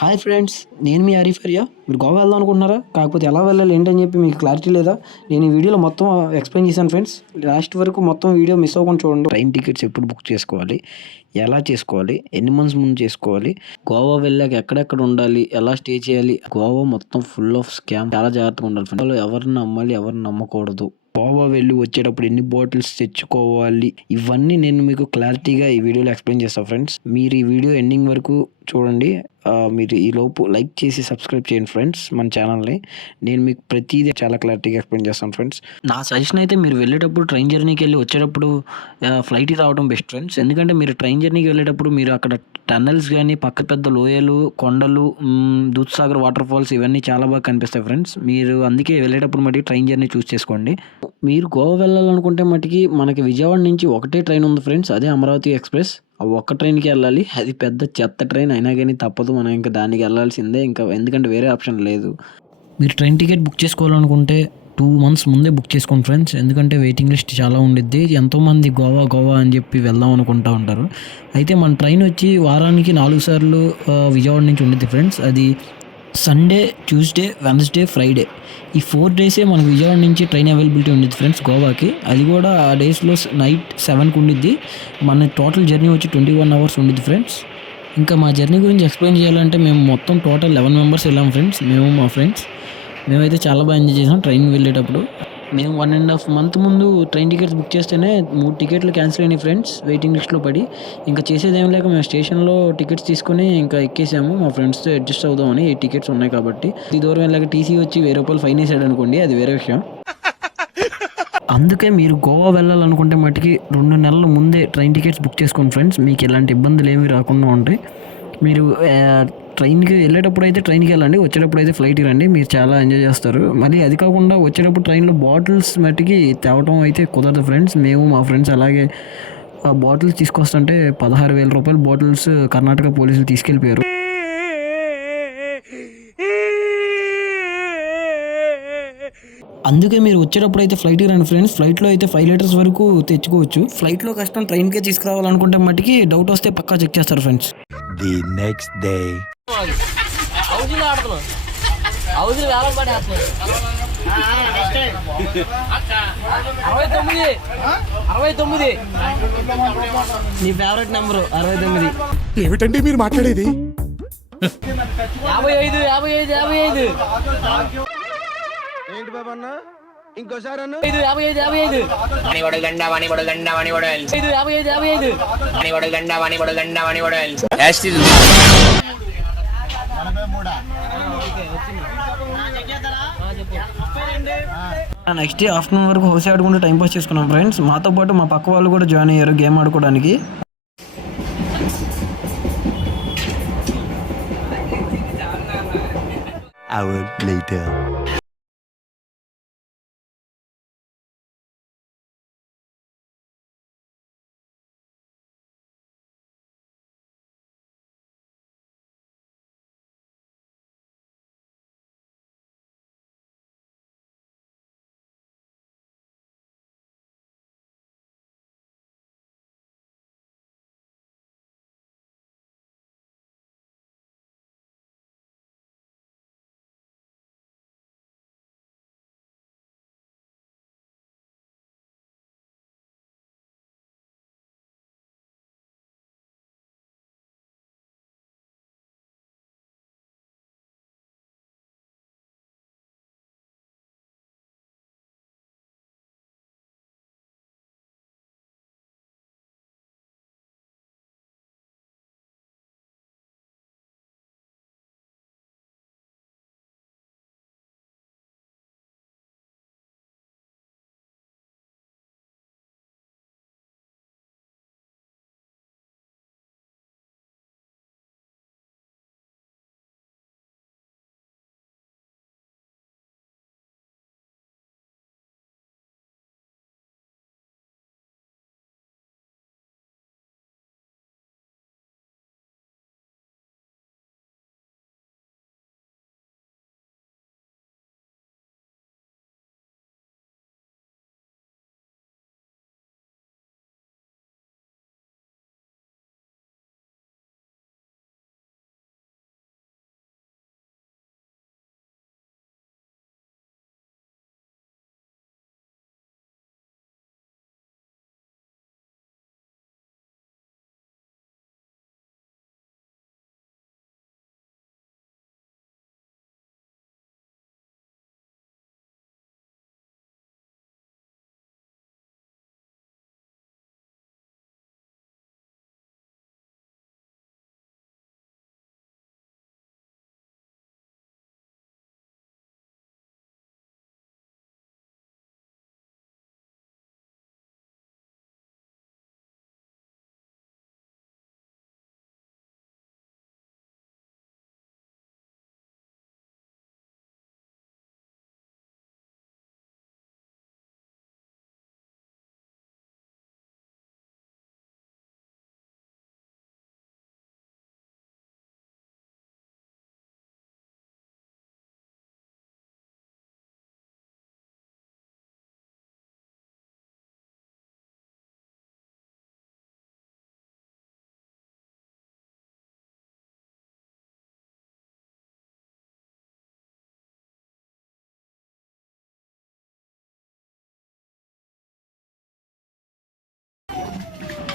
Hi friends, నేను మీ ఆరిఫర్యా. మీరు గోవా వెళ్దాం అనుకుంటున్నారా? కాకపోతే ఎలా వెళ్ళాలి ఏంటని చెప్పి మీకు క్లారిటీ లేదా? నేను ఈ వీడియోలో మొత్తం ఎక్స్ప్లెయిన్ చేశాను ఫ్రెండ్స్. లాస్ట్ వరకు మొత్తం వీడియో మిస్ అవ్వకుండా చూడండి. ట్రైన్ టికెట్స్ ఎప్పుడు బుక్ చేసుకోవాలి, ఎలా చేసుకోవాలి, ఎన్ని మంత్స్ ముందు చేసుకోవాలి, గోవా వెళ్ళాక ఎక్కడెక్కడ ఉండాలి, ఎలా స్టే చేయాలి, గోవా మొత్తం ఫుల్ ఆఫ్ స్కామ్. చాలా జాగ్రత్తగా ఉండాలి ఫ్రెండ్స్. ఎవరిని నమ్మాలి, ఎవరిని నమ్మకూడదు, గోవా వెళ్ళి వచ్చేటప్పుడు ఎన్ని బాటిల్స్ తెచ్చుకోవాలి, ఇవన్నీ నేను మీకు క్లారిటీగా ఈ వీడియోలో ఎక్స్ప్లెయిన్ చేస్తాను ఫ్రెండ్స్. మీరు ఈ వీడియో ఎండింగ్ వరకు చూడండి. మీరు ఈ లోపు లైక్ చేసి సబ్స్క్రైబ్ చేయండి ఫ్రెండ్స్ మన ఛానల్ని. నేను మీకు ప్రతిదీ చాలా క్లారిటీగా ఎక్స్ప్లెయిన్ చేస్తాను ఫ్రెండ్స్. నా సజెషన్ అయితే మీరు వెళ్ళేటప్పుడు ట్రైన్ జర్నీకి వెళ్ళి వచ్చేటప్పుడు ఫ్లైట్కి రావడం బెస్ట్ ఫ్రెండ్స్. ఎందుకంటే మీరు ట్రైన్ జర్నీకి వెళ్ళేటప్పుడు మీరు అక్కడ టన్నెల్స్ కానీ, పక్క పెద్ద లోయలు, కొండలు, దూద్సాగర్ వాటర్ ఫాల్స్ ఇవన్నీ చాలా బాగా కనిపిస్తాయి ఫ్రెండ్స్. మీరు అందుకే వెళ్ళేటప్పుడు మటుకు ట్రైన్ జర్నీ చూస్ చేసుకోండి. మీరు గోవా వెళ్ళాలనుకుంటే మటుకి మనకి విజయవాడ నుంచి ఒకటే ట్రైన్ ఉంది ఫ్రెండ్స్, అదే అమరావతి ఎక్స్ప్రెస్. ఆ ఒక్క ట్రైన్కి వెళ్ళాలి. అది పెద్ద చెత్త ట్రైన్ అయినా కానీ తప్పదు, మనం ఇంకా దానికి వెళ్ళాల్సిందే, ఇంకా ఎందుకంటే వేరే ఆప్షన్ లేదు. మీరు ట్రైన్ టికెట్ బుక్ చేసుకోవాలనుకుంటే 2 months ముందే బుక్ చేసుకోండి ఫ్రెండ్స్. ఎందుకంటే వెయిటింగ్ లిస్ట్ చాలా ఉండిద్ది. ఎంతోమంది గోవా గోవా అని చెప్పి వెళ్దాం అనుకుంటూ ఉంటారు. అయితే మన ట్రైన్ వచ్చి వారానికి 4 సార్లు విజయవాడ నుంచి ఉండిద్ది ఫ్రెండ్స్. అది సండే, ట్యూస్డే, వెన్స్డే, ఫ్రైడే, ఈ 4 డేసే మనకు విజయవాడ నుంచి ట్రైన్ అవైలబిలిటీ ఉండిద్ది ఫ్రెండ్స్ గోవాకి. అది కూడా ఆ డేస్లో నైట్ 7కి ఉండిద్ది. మన టోటల్ జర్నీ వచ్చి 21 hours ఉండిద్ది ఫ్రెండ్స్. ఇంకా మా జర్నీ గురించి ఎక్స్ప్లెయిన్ చేయాలంటే మేము మొత్తం టోటల్ 11 members వెళ్ళాం ఫ్రెండ్స్, మేము మా ఫ్రెండ్స్. మేమైతే చాలా బాగా ఎంజాయ్ చేసాం ట్రైన్ వెళ్ళేటప్పుడు. మేము 1.5 month ముందు ట్రైన్ టికెట్స్ బుక్ చేస్తేనే 3 టికెట్లు క్యాన్సిల్ అయినాయి ఫ్రెండ్స్, వెయిటింగ్ లిస్ట్లో పడి. ఇంకా చేసేదేం లేక మేము స్టేషన్లో టికెట్స్ తీసుకొని ఇంకా ఎక్కేసాము. మా ఫ్రెండ్స్తో అడ్జస్ట్ అవుదామని, 8 tickets ఉన్నాయి కాబట్టి. ఈ దూరం వెళ్ళాక టీసీ వచ్చి ₹1000 ఫైన్ వేసాడు అనుకోండి, అది వేరే విషయం. అందుకే మీరు గోవా వెళ్ళాలనుకుంటే మటుకి 2 నెలల ముందే ట్రైన్ టికెట్స్ బుక్ చేసుకోండి ఫ్రెండ్స్. మీకు ఎలాంటి ఇబ్బందులు ఏమీ రాకుండా ఉంటాయి. మీరు ట్రైన్కి వెళ్ళేటప్పుడు అయితే ట్రైన్కి వెళ్ళండి, వచ్చేటప్పుడు అయితే ఫ్లైట్కి రండి. మీరు చాలా ఎంజాయ్ చేస్తారు. మళ్ళీ అది కాకుండా వచ్చేటప్పుడు ట్రైన్లో బాటిల్స్ మట్టికి తేవటం అయితే కుదరదు ఫ్రెండ్స్. మేము మా ఫ్రెండ్స్ అలాగే బాటిల్స్ తీసుకొస్తుంటే ₹16,000 బాటిల్స్ కర్ణాటక పోలీసులు తీసుకెళ్ళిపోయారు. అందుకే మీరు వచ్చేటప్పుడు అయితే ఫ్లైట్కి రండి ఫ్రెండ్స్. ఫ్లైట్లో అయితే 5 liters వరకు తెచ్చుకోవచ్చు. ఫ్లైట్లో కష్టం, ట్రైన్కే తీసుకురావాలనుకుంటే మట్టికి డౌట్ వస్తే పక్కా చెక్ చేస్తారు ఫ్రెండ్స్. The next day. నీ ఫేవరెట్ నెంబరు 69. ఏమిటండి మీరు మాట్లాడేది? 55. ఏంటి బాబా అన్న, ఇంకోసారి అన్న. 55. నెక్స్ట్ డే ఆఫ్టర్నూన్ వరకు హౌస్ ఆడుకుంటూ టైం పాస్ చేసుకున్నాం ఫ్రెండ్స్. మాతో పాటు మా పక్క వాళ్ళు కూడా జాయిన్ అయ్యారు గేమ్ ఆడుకోవడానికి. Hour later.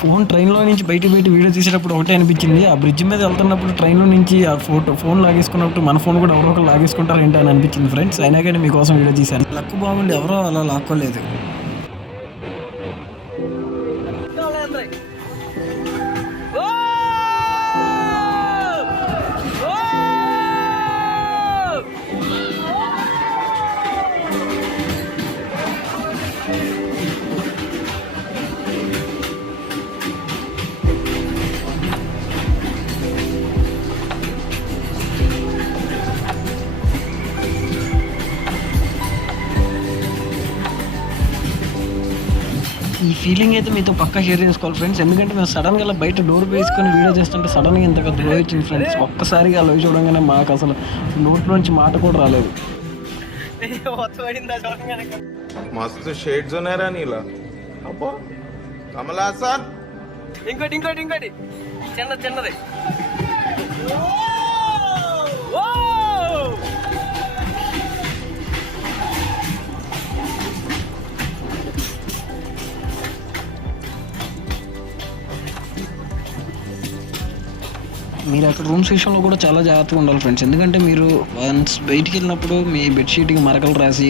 ఫోన్ ట్రైన్లో నుంచి బయట వీడియో తీసేటప్పుడు ఒకటే అనిపించింది, ఆ బ్రిడ్జ్ మీద వెళ్తున్నప్పుడు ట్రైన్లో నుంచి ఆ ఫోన్ లాగేసుకున్నప్పుడు మన ఫోన్ కూడా ఎవరో ఒకరు లాగేసుకుంటారు ఏంటి అని అనిపించింది ఫ్రెండ్స్. అయినా కానీ మీకోసం వీడియో తీశాను. లక్ బాగుండి ఎవరో అలా లాక్కోలేదు. ఈ ఫీలింగ్ అయితే మీతో పక్కా షేర్ చేసుకోవాలి ఫ్రెండ్స్. ఎందుకంటే మేము సడన్గా అలా బయట డోర్ వేసుకొని వీడియో చేస్తుంటే సడన్గా ఇంతగా గ్లో వచ్చింది ఫ్రెండ్స్. ఒక్కసారిగా అలా చూడంగానే మాకు అసలు నోట్లోంచి మాట కూడా రాలేదు. మస్తు షేడ్స్ ఉన్నాయరా నీలా. అబ్బో కమలాసన్. ఇంకోటి చిన్నది. మీరు అక్కడ రూమ్స్ విషయంలో కూడా చాలా జాగ్రత్తగా ఉండాలి ఫ్రెండ్స్. ఎందుకంటే మీరు వన్స్ బయటికి వెళ్ళినప్పుడు మీ బెడ్షీట్కి మరకలు రాసి,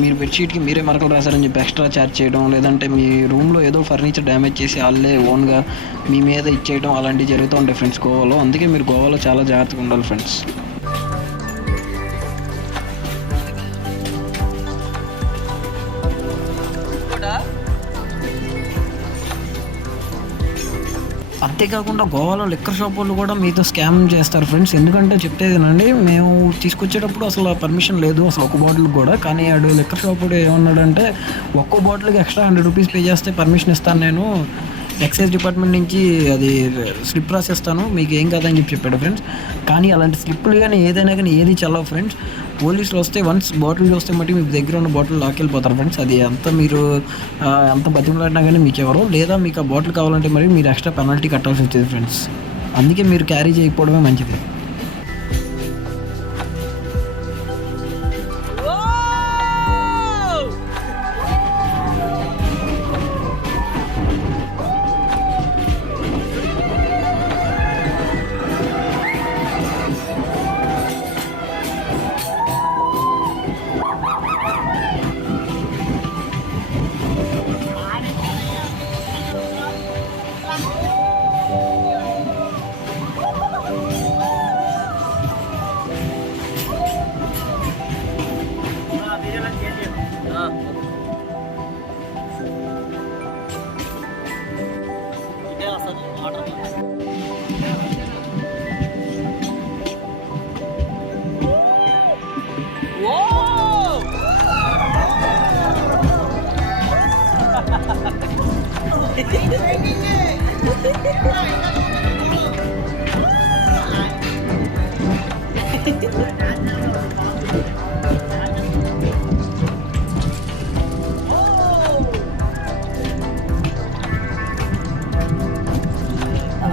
మీరు బెడ్షీట్కి మీరే మరకలు రాశారని చెప్పి ఎక్స్ట్రా ఛార్జ్ చేయడం, లేదంటే మీ రూమ్లో ఏదో ఫర్నిచర్ డ్యామేజ్ చేసి వాళ్ళే ఓన్గా మీ మీద ఇచ్చేయడం అలాంటివి జరుగుతూ ఉంటాయి ఫ్రెండ్స్ గోవాలో. అందుకే మీరు గోవాలో చాలా జాగ్రత్తగా ఉండాలి ఫ్రెండ్స్. అంతేకాకుండా గోవాలో లిక్కర్ షాప్ వాళ్ళు కూడా మీతో స్కామ్ చేస్తారు ఫ్రెండ్స్. ఎందుకంటే చెప్పేదేనండి, మేము తీసుకొచ్చేటప్పుడు అసలు పర్మిషన్ లేదు అసలు ఒక బాటిల్కి కూడా. కానీ ఆడు లిక్కర్ షాప్ వాడు ఏమన్నాడంటే, ఒక్కో బాటిల్కి ఎక్స్ట్రా 100 రూపీస్ పే చేస్తే పర్మిషన్ ఇస్తాను నేను, ఎక్సైజ్ డిపార్ట్మెంట్ నుంచి అది స్లిప్ రాసేస్తాను, మీకు ఏం కాదని చెప్పాడు ఫ్రెండ్స్. కానీ అలాంటి స్లిప్పులు కానీ ఏదైనా కానీ ఏది చల్లవు ఫ్రెండ్స్. పోలీసులు వస్తే వన్స్ బాటిల్ చూస్తే మట్టి మీ దగ్గర ఉన్న బాటిల్ లాక్కెళ్ళిపోతారు ఫ్రెండ్స్. అది అంత మీరు అంత బతిమలాడినా కానీ మీకు ఎవరో, లేదా మీకు ఆ బాటిల్ కావాలంటే మరి మీరు ఎక్స్ట్రా పెనాల్టీ కట్టాల్సి వచ్చేది ఫ్రెండ్స్. అందుకే మీరు క్యారీ చేయకపోవడమే మంచిది.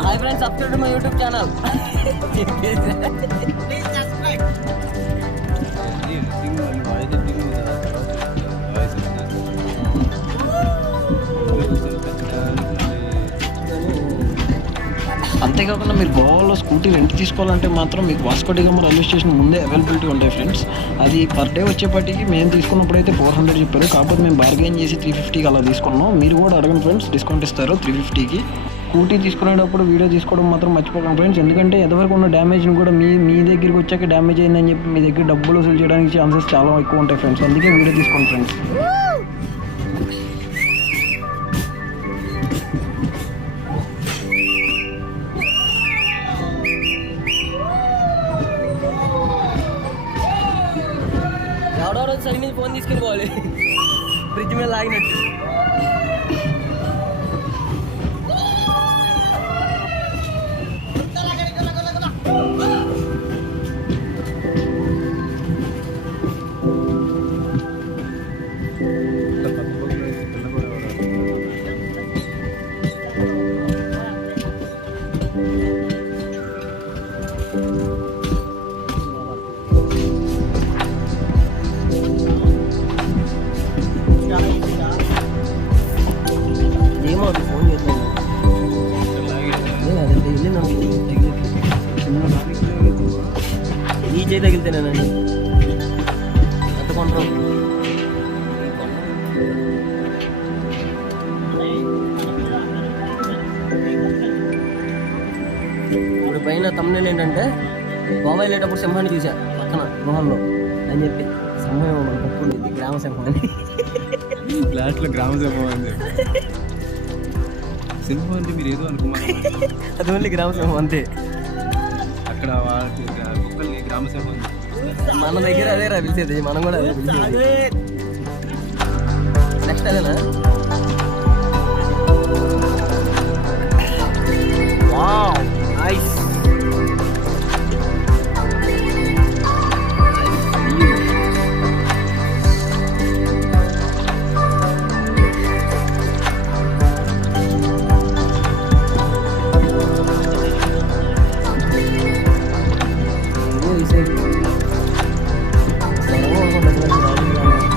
Hi friends, subscribe to my YouTube channel. Please subscribe. అంతేకాకుండా మీరు గోవాలో స్కూటీ రెంట్ తీసుకోవాలంటే మాత్రం మీకు వాస్కో డి గామా రైల్వే స్టేషన్ ముందే అవైలబిలిటీ ఉంటాయి ఫ్రెండ్స్. అది పర్ డే వచ్చేపటికి మేము తీసుకున్నప్పుడు అయితే 400 చెప్పారు, కాకపోతే మేము బార్గెన్ చేసి 350కి అలా తీసుకున్నాం. మీరు కూడా అడగండి ఫ్రెండ్స్, డిస్కౌంట్ ఇస్తారు 350కి. స్కూటీ తీసుకునేటప్పుడు వీడియో తీసుకోవడం మాత్రం మర్చిపోకండి ఫ్రెండ్స్. ఎందుకంటే ఎంతవరకు ఉన్న డ్యామేజ్ని కూడా మీ దగ్గరికి వచ్చాక డ్యామేజ్ అయిందని చెప్పి మీ దగ్గర డబ్బులు వసూలు చేయడానికి ఛాన్సెస్ చాలా ఎక్కువ ఉంటాయి ఫ్రెండ్స్. అందుకే వీడియో తీసుకోండి ఫ్రెండ్స్. ఎవడో సైడ్ మీద ఫోన్ తీసుకెళ్ళిపోవాలి, ఫ్రిడ్జ్ మీద లాగినట్టు. చేయి తగిలితేనేనండి ఎంత కొంటాం. ఇప్పుడు పైన తమ్ముళ్ళు ఏంటంటే గోవా వెళ్ళేటప్పుడు సింహాన్ని చూసా పక్కన గృహంలో అని చెప్పి సింహం మన పక్కన ఉంది గ్రామ సింహం అని. లాస్ట్లో గ్రామ సింహం అండి. సింహం అంటే మీరు ఏదో అనుకున్నారు, అది ఓన్లీ గ్రామ సింహం అంతే. అక్కడ వాళ్ళకి కుక్కల్ని గ్రామ సింహం ఉంది. మన దగ్గర అదే రా పిలిచేది, మనం కూడా అదే పిలిచేది. నెక్స్ట్ అదేనా? Wow nice.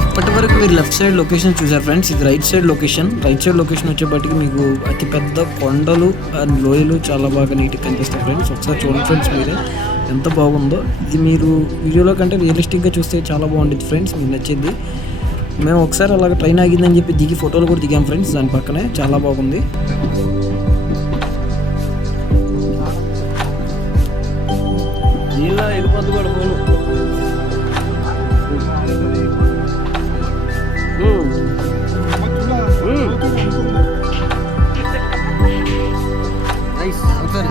ఇప్పటి వరకు మీరు లెఫ్ట్ సైడ్ లొకేషన్ చూసారు ఫ్రెండ్స్. ఇది right side location. Right side location వచ్చేప్పటికి మీకు అతి పెద్ద కొండలు అండ్ లోయలు చాలా బాగా నీట్గా కనిపిస్తాయి ఫ్రెండ్స్. ఒకసారి చూడండి ఫ్రెండ్స్ మీరే ఎంత బాగుందో. ఇది మీరు వీడియోలో కంటే రియలిస్టిక్గా చూస్తే చాలా బాగుంటుంది ఫ్రెండ్స్, మీకు నచ్చింది. మేము ఒకసారి అలాగ ట్రైన్ ఆగిందని చెప్పి దిగి ఫోటోలు కూడా దిగాం ఫ్రెండ్స్ దాని పక్కనే, చాలా బాగుంది. నీళ్ళ వెళ్ళిపోద్దు కూడా ఫోను. నైస్. ఒకసారి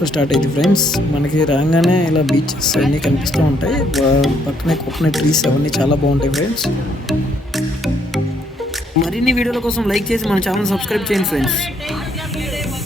మినిట్స్లో స్టార్ట్ అయింది ఫ్రెండ్స్. మనకి రాగానే ఇలా బీచెస్ అన్నీ కనిపిస్తూ ఉంటాయి. పక్కనే కోకోనట్ ట్రీస్ అవన్నీ చాలా బాగుంటాయి ఫ్రెండ్స్. మరిన్ని వీడియోల కోసం లైక్ చేసి మన ఛానల్ సబ్స్క్రైబ్ చేయండి ఫ్రెండ్స్.